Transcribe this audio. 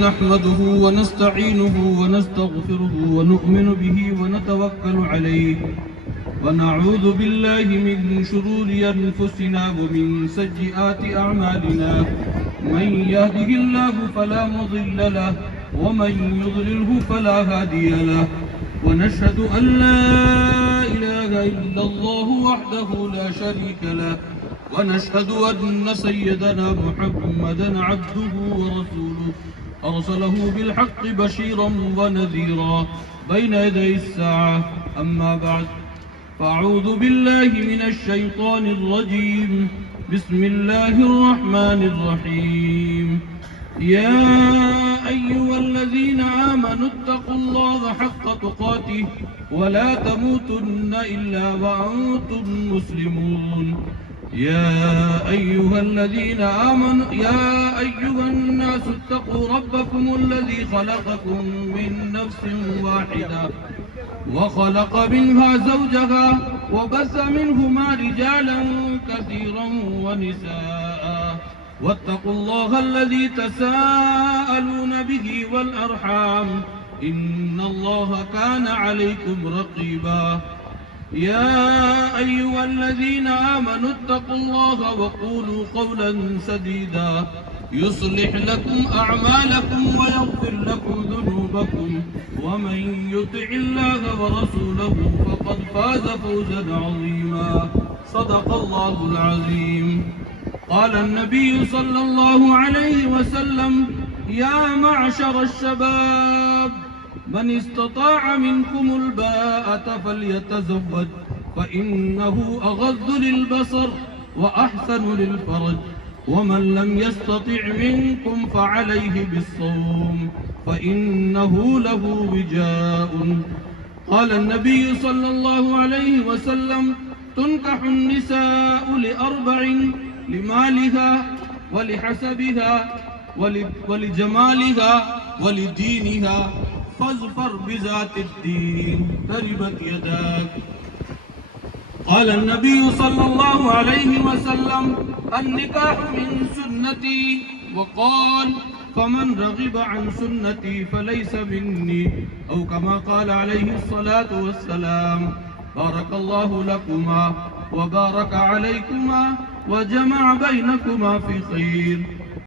نحمده ونستعينه ونستغفره ونؤمن به ونتوكل عليه ونعوذ بالله من شرور أنفسنا ومن سيئات أعمالنا. من يهده الله فلا مضل له ومن يضلله فلا هادي له، ونشهد أن لا إله إلا الله وحده لا شريك له، ونشهد أن سيدنا محمدا عبده ورسوله أرسله بالحق بشيرا ونذيرا بين يدي الساعة. أما بعد، فأعوذ بالله من الشيطان الرجيم. بسم الله الرحمن الرحيم. يا أيها الذين آمنوا اتقوا الله حق تقاته ولا تموتن إلا وأنتم مسلمون. يا أيها الذين آمنوا يا أيها الناس اتقوا ربكم الذي خلقكم من نفس واحدة وخلق منها زوجها وبث منهما رجالا كثيرا ونساء، واتقوا الله الذي تساءلون به والأرحام إن الله كان عليكم رقيبا. يا أيها الذين آمنوا اتقوا الله وقولوا قولا سديدا يصلح لكم أعمالكم ويغفر لكم ذنوبكم، ومن يطع الله ورسوله فقد فاز فوزا عظيما. صدق الله العظيم. قال النبي صلى الله عليه وسلم: يا معشر الشباب، من استطاع منكم الباءة فليتزوج، فإنه أغض للبصر وأحسن للفرج، ومن لم يستطع منكم فعليه بالصوم فإنه له وجاء. قال النبي صلى الله عليه وسلم: تنكح النساء لأربع: لمالها ولحسبها ولجمالها ولدينها، فاظفر بذات الدين تربت يداك. قال النبي صلى الله عليه وسلم: النكاح من سنتي، وقال: فمن رغب عن سنتي فليس مني، أو كما قال عليه الصلاة والسلام. بارك الله لكما وبارك عليكما وجمع بينكما في خير.